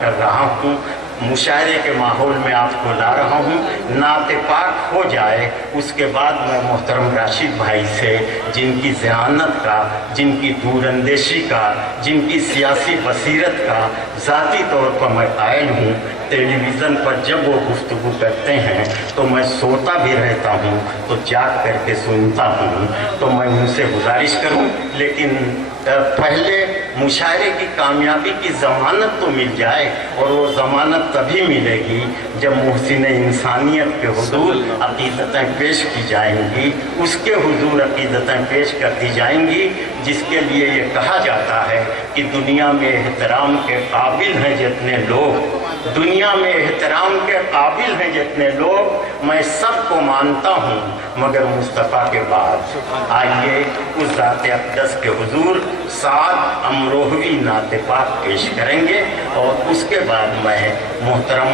कर रहा हूँ, मुशायरे के माहौल में आपको ला रहा हूँ। नात पाक हो जाए उसके बाद मैं मोहतरम राशिद भाई से, जिनकी ज़हानत का, जिनकी दूरअंदेशी का, जिनकी सियासी बसीरत का ज़ाती तौर पर मैं कायल हूँ, टेलीविज़न पर जब वो गुफ्तगू करते हैं तो मैं सोता भी रहता हूँ तो जाग करके सुनता हूँ। तो मैं उनसे गुजारिश करूँ, लेकिन पहले मुशायरे की कामयाबी की ज़मानत तो मिल जाए, और वो ज़मानत तभी मिलेगी जब मुहसिन इंसानियत के हुजूर अक़ीदतें पेश की जाएंगी, उसके हुजूर अक़ीदतें पेश कर दी जाएंगी, जिसके लिए ये कहा जाता है कि दुनिया में एहतराम के काबिल हैं जितने लोग, दुनिया में एहतराम के काबिल हैं जितने लोग, मैं सबको मानता हूँ मगर मुस्तफ़ा के बाद। आइए उस ज़ात अक़दस के हुजूर साद अमरोहवी नात पाक पेश करेंगे, और उसके बाद मैं मोहतरम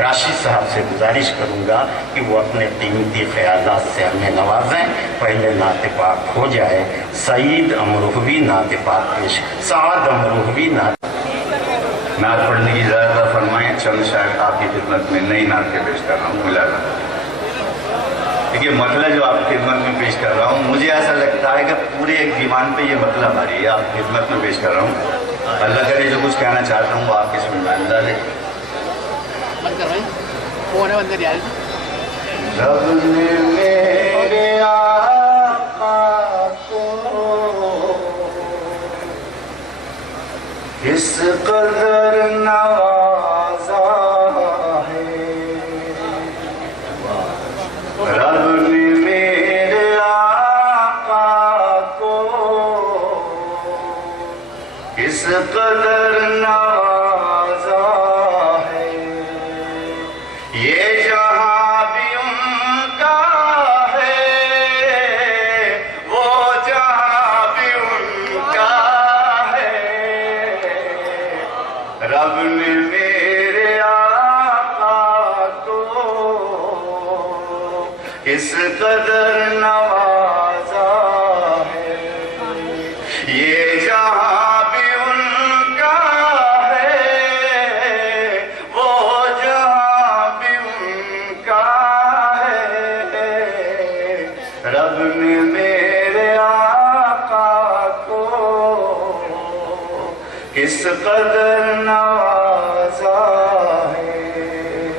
राशिद साहब से गुजारिश करूँगा कि वो अपने कीमती ख़यालात से हमें नवाजें। पहले नात पाक हो जाए। सईद अमरोहवी नात पाक पेश, साद अमरोहवी नात पढ़ने की इजाज़त फरमाएं। चंद शायद आपकी खिदमत में नई नात पेश कर रहा हूँ। मुलाज़ा देखिए, मतला जो आपकी खिदमत में पेश कर रहा हूँ, मुझे ऐसा लगता है कि पूरे एक दीवान पे ये मतलब आ रही है, आपकी खिदमत में पेश कर रहा हूँ। अल्लाह करे जो कुछ कहना चाहता हूँ वो आपके सुन में अंदाज़ है। रब ने मेरे आका को किस कदर नवाजा है, रब ने मेरे आका को किस कदर नवाजा है, ये जहां भी उनका है, वो जहां भी उनका है, रब ने मेरे आका को इस कदर नवाजा है, ये जहां भी उनका है, वो जहां भी उनका है, रब ने मेरे आका को किस कदर नवाजा है।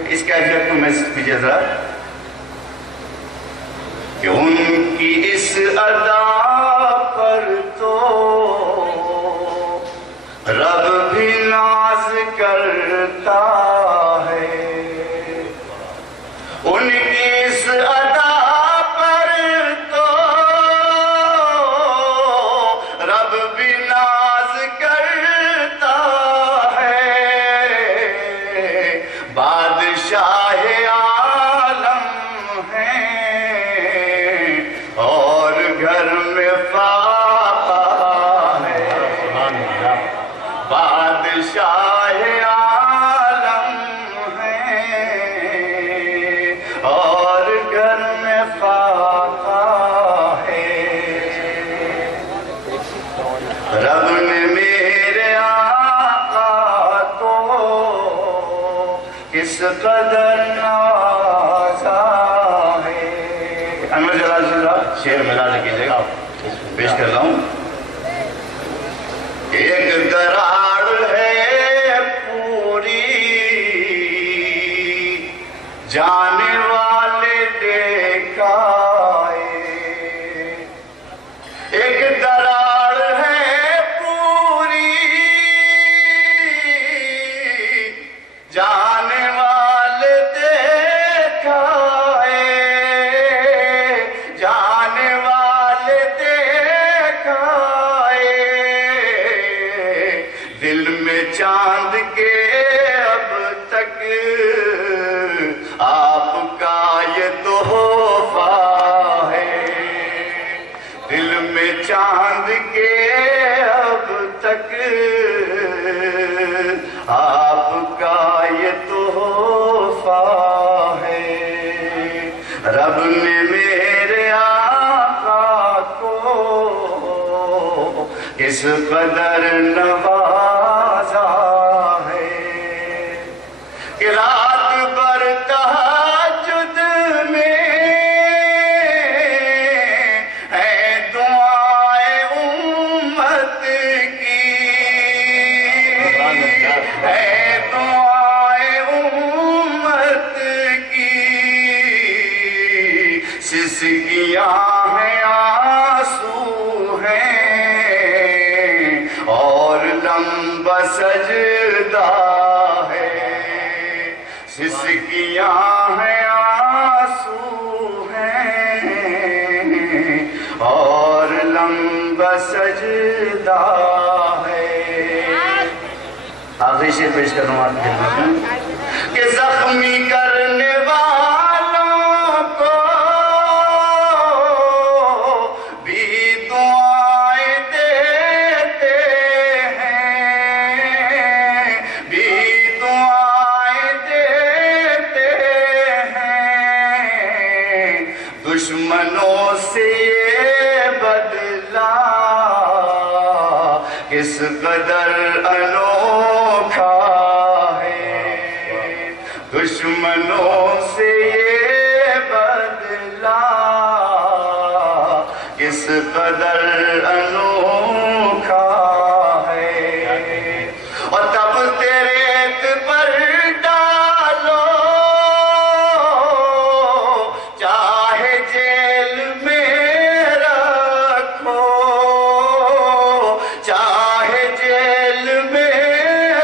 इस कैफियत को महसूस कीजिए जरा कि उनकी इस अदा पर तो रब भी नाज करता है, उनकी इस अदा पर तो रब भी नाज करता है, बादशाह आलम है और घर में फाका है, बादशाह आलम है और घर में फाका है, रब ने मेरे आका को किस कदर नवाजा है। अनवर जलाल साहब शेर मिला कीजिएगा, पेश कर रहा हूँ। एक दराड़ है पूरी जाने वाले देखाए, एक दराड़ है पूरी जाने वाले देखाए, जाने वाले देखाए, दिल में चांद के अब तक आपका ये तोहफा है, दिल में चांद के अब तक आपका ये तोहफा है, रब ने मेरे आका को किस कदर नवाजा है। لمبا سجدہ ہے، سسکیاں ہیں آنسو ہیں، اور لمبا سجدہ ہے۔ آخری شعر پیش کروں آپ کے خدمت میں کہ زخمی کرنے والوں کو بھی دعائیں دیتے ہیں، بھی دعائیں دیتے ہیں، دشمنوں سے یہ بدلہ کس قدر انوکھا ہے، دشمنوں سے یہ بدلہ کس قدر انوکھا ہے۔ اور تب تیرے پر ڈالو چاہے جیل میں رکھو، چاہے جیل میں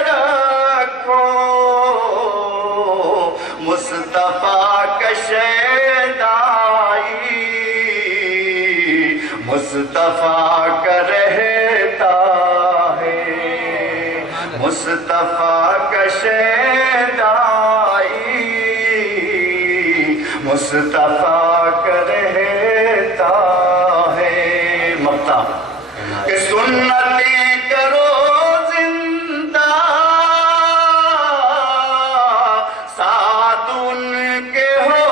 رکھو، مصطفیٰ کا شیدائی مصطفیٰ کا رہتا ہے، مصطفیٰ کا شیدائی مصطفیٰ کا رہتا ہے۔ مقطع کہ سنتیں کرو زندہ، ساتھ ان کے ہو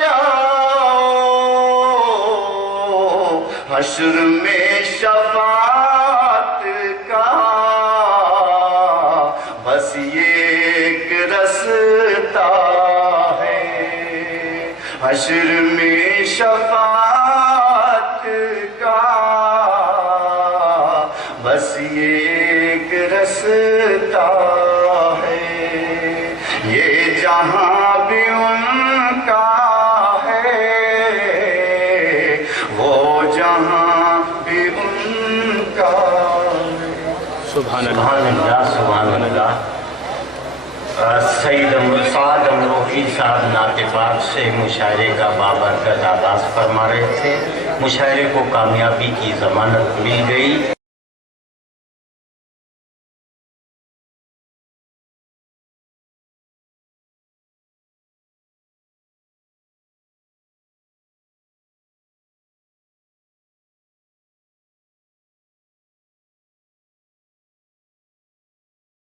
جاؤ، حشر میں شفاعت کا بس یہ ایک رستہ ہے، حشر میں شفاعت کا بس یہ ایک رستہ ہے۔ یہ جہاں بھی ان کا ہے، وہ جہاں بھی ان کا ہے۔ سبحان اللہ سبحان اللہ۔ سعید سعد امروہی صاحب نعت پاک سے مشاعرے کا بابرکت آغاز فرما رہے تھے۔ مشاعرے کو کامیابی کی ضمانت مل گئی۔